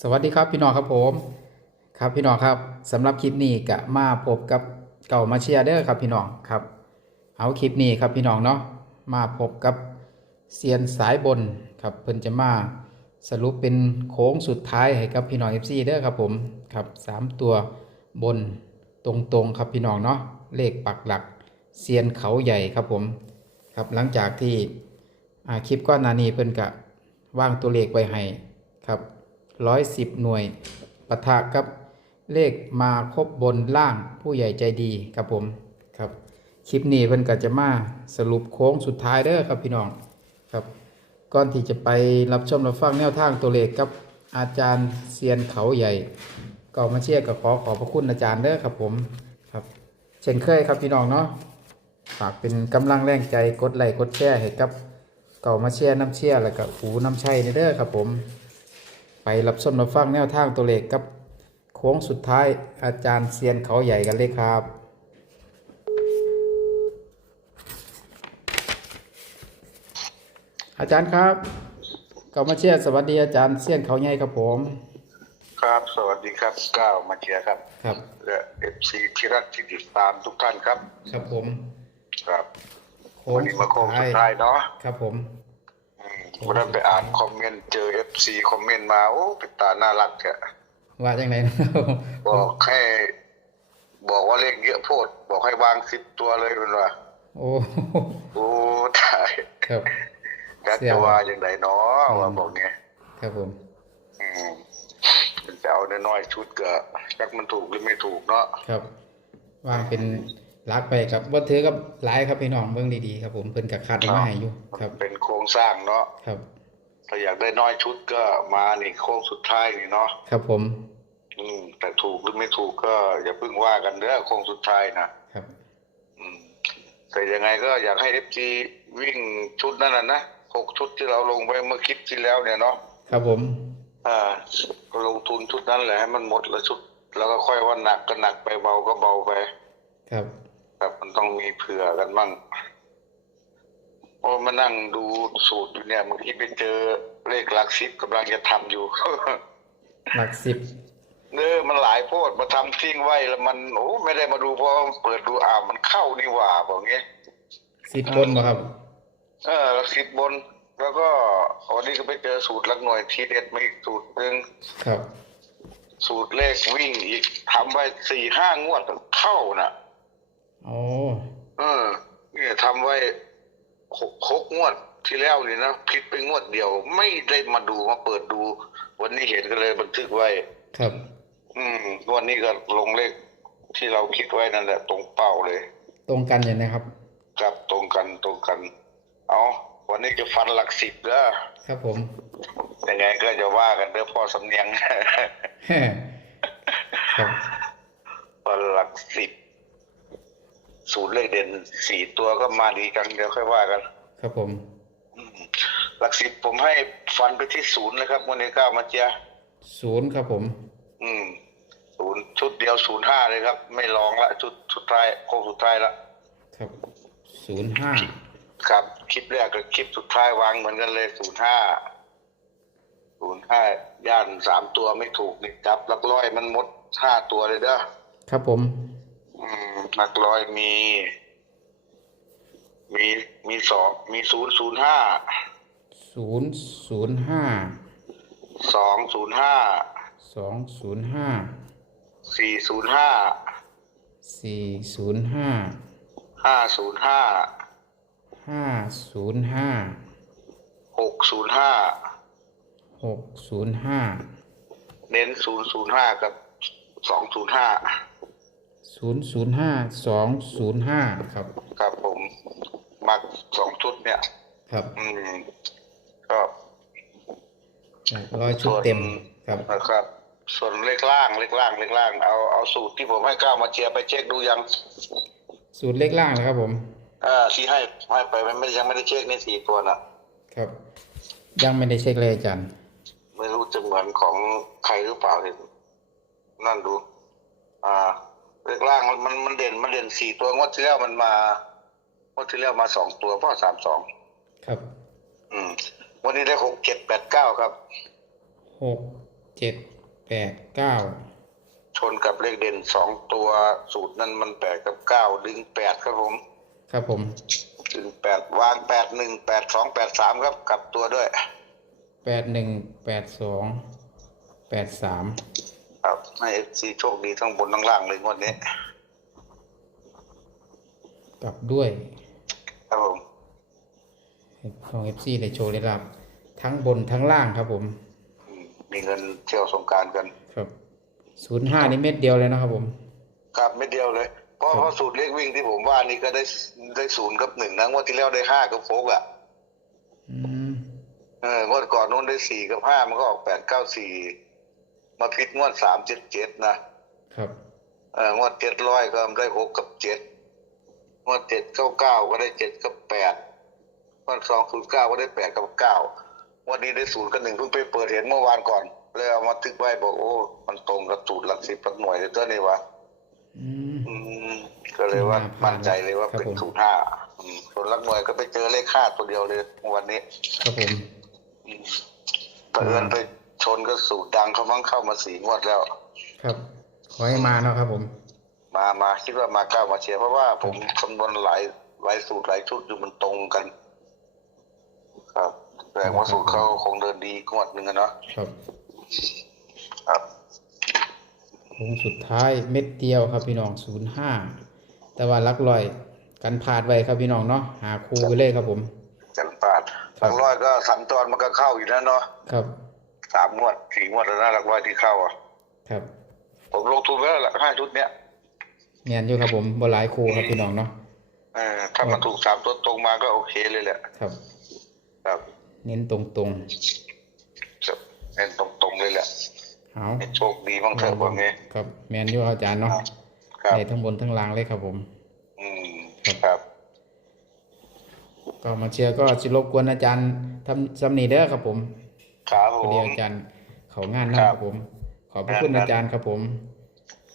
สวัสดีครับพี่น้องครับผม ครับพี่น้องครับสำหรับคลิปนี้ก็มาพบกับเก่ามาเชียเด้อครับพี่น้องครับ เอาคลิปนี้ครับพี่น้องเนาะมาพบกับเซียนสายบนครับเพิ่นจะมาสรุปเป็นโค้งสุดท้ายให้กับพี่น้อง FC เด้อครับผมครับสามตัวบนตรงๆครับพี่น้องเนาะเลขปักหลักเซียนเขาใหญ่ครับผมครับหลังจากที่คลิปก้อนนานี้เพิ่นกะวางตัวเลขไว้ให้ครับ ร้อยสิบหน่วยปะทะกับเลขมาครบบนล่างผู้ใหญ่ใจดีครับผมครับ คลิปนี้เพิ่นก็จะมาสรุปโค้งสุดท้ายเด้อครับพี่น้องครับ ก่อนที่จะไปรับชมรับฟังแนวทางตัวเลขกับอาจารย์เซียนเขาใหญ่ก็มาเชียร์กับขอขอบพระคุณอาจารย์เด้อครับผมครับ เช่นเคยครับพี่น้องเนาะฝากเป็นกำลังแรงใจกดไลค์กดแชร์ให้กับเก่ามาเชียร์น้ำเชียร์แล้วก็หูน้ำชัยเด้อครับผม ไปรับชมรับฟังแนวทางตัวเลขกับโค้งสุดท้ายอาจารย์เซียนเขาใหญ่กันเลยครับอาจารย์ครับกามาเชียร์สวัสดีอาจารย์เซียนเขาใหญ่ครับผม ครับ สวัสดีครับก้าวมาเชียร์ครับ ครับ และเอฟซีที่รักที่ติดตามทุกท่านครับ ครับผม ครับโค้วันงนี้สุมาดโค้งท้าสุยดท้ายเนาะ ครับผมอืม วันนั้นไปอ่านคอมเมนต์เจอเอฟซีคอมเมนต์มาโอ้เป็นตาน่ารักแกว่าจังไรนะครับบอกให้บอกว่าเลขเยอะโพด บอกให้วางสิบตัวเลยเป็นว่าโอ้โอ้ตายครับจักเสียจะวว่าอย่างไรเนาะว่าบอกไงครับผมอืมมันจะเอาน้อยๆชุดก็จักมันถูกหรือไม่ถูกเนาะครับวางเป็น ลักไปครับว่าถือกับหลายครับพี่น้องเบิ่งดีๆครับ ผมเพิ่นกับคัดมาให้อยู่ครับ เป็นโครงสร้างเนาะครับ ถ้าอยากได้น้อยชุดก็มานี่โค้งสุดท้ายนี่เนาะครับผม อืม แต่ถูกหรือไม่ถูกก็ อย่าเพิ่งว่ากันเด้อโค้งสุดท้ายนะครับ อืม แต่ยังไงก็อยากให้เอฟซีวิ่งชุดนั่นน่ะนะหกชุดที่เราลงไปเมื่อคลิปที่แล้วเนี่ยเนาะครับผม อ่า ลงทุนชุดนั้นแหละให้มันหมดละชุด แล้วก็ค่อยว่าหนักก็หนักไปเบาก็เบาไป ครับ ครับ มันต้องมีเผื่อกันมั่งโอ้มานั่งดูสูตรอยู่เนี่ยบางทีไปเจอเลขหลักสิบกำลังจะทำอยู่ หลักสิบเนื้อมันหลายโพดมาทำทิ้งไว้แล้วมันโอ้ไม่ได้มาดูเพราะเปิดดูอ่าวมันเข้านี่หว่าบอกงี้สิบบนบ่ครับ เออสิบบน แล้วก็วันนี้ก็ไปเจอสูตรหลักหน่วยทีเด็ดมาอีกสูตรหนึ่งครับ สูตรเลขวิ่งอีกทำไว้สี่ห้างวดเข้าน่ะ โอ้เออเนี่ยทำไว้หกหกงวดที่แล้วนี่นะผิดไปงวดเดียว ไม่ได้มาดูมาเปิดดู วันนี้เห็นก็เลยบันทึกไว้ ครับ อืมวันนี้ก็ลงเลขที่เราคิดไว้นั่นแหละตรงเป้าเลย ตรงกันอยู่นะครับ ครับตรงกันตรงกัน เอาวันนี้จะฟันหลักสิบเด้อครับผมยังไงก็จะว่ากันเด้อพ่อสำเนียงครับฟันหลักสิบ ศูนย์เลขเด่นสี่ตัวก็มาดีกันเดี๋ยวค่อยว่ากัน ครับผมอืมหลักสิบผมให้ฟันไปที่ศูนย์เลยครับวันนี้ก้าวมาเจียศูนย์ครับผม อืมศูนย์ชุดเดียวศูนย์ห้าเลยครับ ไม่ลองละชุดสุดท้ายโค้งสุดท้ายละครับศูนย์ห้าครับคลิปแรกกับคลิปสุดท้ายวางเหมือนกันเลยศูนย์ห้าศูนย์ห้าย่านสามตัวไม่ถูกนี่จับหลักร้อยมันหมดห้าตัวเลยเด้อครับผมอืม หลักร้อยมี มีมีสองมีศูนย์ศูนย์ห้าศูนย์ศูนย์ห้าสองศูนย์ห้าสองศูนย์ห้าสี่ศูนย์ห้าสี่ศูนย์ห้าห้าศูนย์ห้าห้าศูนย์ห้าหกศูนย์ห้าหกศูนย์ห้าเน้นศูนย์ศูนย์ห้ากับสองศูนย์ห้า ศูนย์ศูนย์ห้าสองศูนย์ห้าครับ ครับผมมักสองชุดเนี่ย ครับอืมก็ร้อยชุดเต็มครับนะครับ ส่วนเลขล่างเลขล่างเลขล่าง เอาเอาสูตรที่ผมให้ก้าวมาเชียร์ไปเช็คดูยัง สูตรเลขล่างนะครับผมอ่าที่ให้ให้ไปมันไม่ยังไม่ได้เช็คในสี่ตัวน่ะครับ ยังไม่ได้เช็คเลยอาจารย์ไม่รู้จะเหมือนของใครหรือเปล่าเห็นนั่นดู อ่า เลขล่างมันมันมันเด่นมันเด่นสี่ตัวงวดที่แล้วมันมางวดที่แล้วมาสองตัวพ่อสามสองครับ อืม วันนี้ได้หกเจ็ดแปดเก้าครับ หกเจ็ดแปดเก้าชนกับเลขเด่นสองตัวสูตรนั้นมันแปดกับเก้าดึงแปดครับผมครับผมดึงแปดวางแปดหนึ่งแปดสองแปดสามครับกลับตัวด้วยแปดหนึ่งแปดสองแปดสาม ครับให้เอฟซีโชคดีทั้งบนทั้งล่างเลยงวดนี้ กลับด้วยครับผมให้ของเอฟซีได้โชว์ได้รับ ทั้งบนทั้งล่างครับผมอืมมีเงินเที่ยวสงกรารกันครับศูนย์ห้านี่เม็ดเดียวเลยนะครับผม ครับไม่เดียวเลย เพราะครับ เพราะสูตรเลขวิ่งที่ผมว่านี่ก็ได้ได้ศูนย์กับหนึ่งนะงวดที่แล้วได้ห้ากับโฟกอะอืมเอองวดก่อนนู้นได้สี่กับห้ามันก็ออกแปดเก้าสี่ มาพิดงวดสามเจ็ดเจ็ดนะครับเอองวดเจ็ดร้อยก็ได้หกกับเจ็ดงวดเจ็ดเก้าเก้าก็ได้เจ็ดกับแปดงวดสองศูนย์เก้าก็ได้แปดกับเก้างวันนี้ได้ศูนย์กับหนึ่งเพิ่งไปเปิดเห็นเมื่อวานก่อนเลยเอามาทึกไว้บอกโอ้ มันตรงกับสูตรหลักสิบหลักหน่วยเลยเจ้านี่วะอืมอืมก็เลยว่าน่าพลาดมั่นใจเลยว่าครับเป็นผมศูนย์ห้าอืมส่วนหลักหน่วยก็ไปเจอเลขห้าตัวเดียวเลยวันนี้ ครับผมเผอิญไปช นก็สูตรดังเขามั้งเข้ามาสี่งวดแล้ว ครับ ขอให้มาเนาะครับผม มามาคิดว่ามาก้าวมาเชียร์เพราะว่าผมคำนวณหลายหลายสูตรหลายชุดอยู่มันตรงกัน ครับแสดงว่าสูตรเขาคงเดินดีงวดหนึ่งอะเนาะครับครับโค้งสุดท้ายเม็ดเดียวครับพี่น้องศูนย์ห้าแต่ว่าลักลอยกันพลาดไว้ครับพี่น้องเนาะหาครูไปเลยครับผมจันปาดคหรับลักร้อยก็สัญจรมันก็เข้าอยู่แล้วเนาะครับ สามงวดสี่งวดแล้วนะหลักร้อยที่เข้าอะครับ ผมลงทุนไว้แล้วละห้าชุดเนี้ยเนียนอยู่ครับผมบหลายครูครับพี่น้องเนาะเออถ้ามันถูกสามตัวตรงมาก็โอเคเลยแหละครับ ครับเน้นตรงตรงเป็นตรงๆเลยแหละๆเอาให้โชคดีบ้างเถอะพวกนี้ครับ แมนอยู่ครับอาจารย์เนาะครับในทั้งบนทั้งล่างเลยครับผม อืมครับ ก็มาเชียร์ก็สิรบกวนอาจารย์ทำสำนีเด้อครับผม ครับผพอดีม อาจารย์เขางานนะครับผม ขอบพระคุณครับอาจารย์ครับผม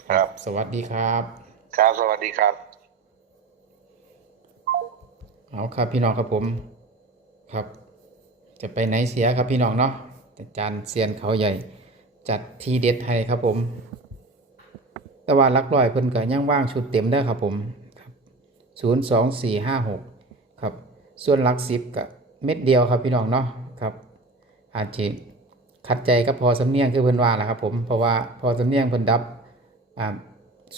ครับ สวัสดีครับ ครับ สวัสดีครับ เอาครับพี่น้องครับผมครับ จะไปไหนเสียครับพี่น้องเนาะอาจารย์เซียนเขาใหญ่ จัดทีเด็ดให้ครับผม แต่ว่าหลักร้อยเพิ่นก็ยังว่างชุดเต็มได้อครับผมครับศูนย์สองสี่ห้าหกครับ ส่วนหลักสิบก็เม็ดเดียวครับพี่น้องเนาะครับ อาจจะขัดใจกับพอสำเนียงคือเพิ่นว่าแหละครับผมเพราะว่าพอสำเนียงเพิ่นดับ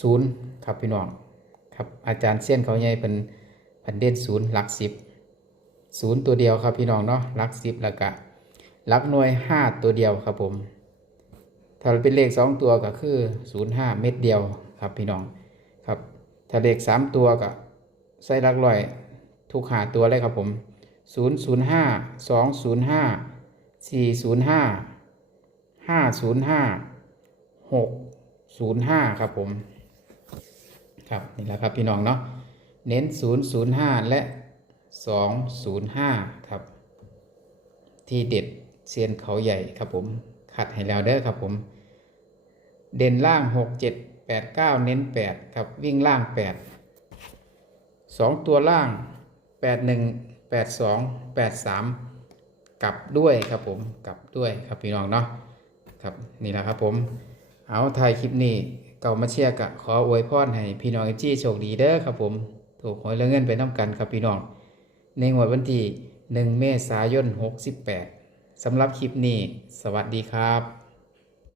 ศูนย์ครับพี่น้องครับอาจารย์เซียนเขาใหญ่เป็นเพันเด่นศูนย์หลักสิบศูนย์ตัวเดียวครับพี่น้องเนาะหลักสิบแล้วก็หลักหน่วยห้าตัวเดียวครับผมถ้าเป็นเลขสองตัวก็คือศูนย์ห้าเม็ดเดียวครับพี่น้องครับถ้าเลขสามตัวก็ใส่หลักร้อยทุกหาตัวเลยครับผมศูนย์ศูนย์ห้าสองศูนย์ห้า สี่ศูนย์ห้าห้าศูนย์ห้าหกศูนย์ห้าครับผม ครับนี่แหละครับพี่น้องเนาะเน้นศูนย์ศูนย์ห้าและสองศูนย์ห้าครับ ที่เด็ดเซียนเขาใหญ่ครับผม ขัดให้แล้วเด้อครับผม เด่นล่างหกเจ็ดแปดเก้าเน้นแปดครับวิ่งล่างแปดสองตัวล่างแปดหนึ่งแปดสองแปดสาม กลับด้วยครับผมกลับด้วยครับพี่น้องเนาะครับนี่แหละครับผมเอาถ่ายคลิปนี้เก่ามาเชียร์กะขออวยพรให้พี่น้องจี้โชคดีเด้อครับผมถูกหวยและเงินไปน้ำกันครับพี่น้อง ในงวดวันที่ 1 เมษายน 68สำหรับคลิปนี้ สวัสดีครับ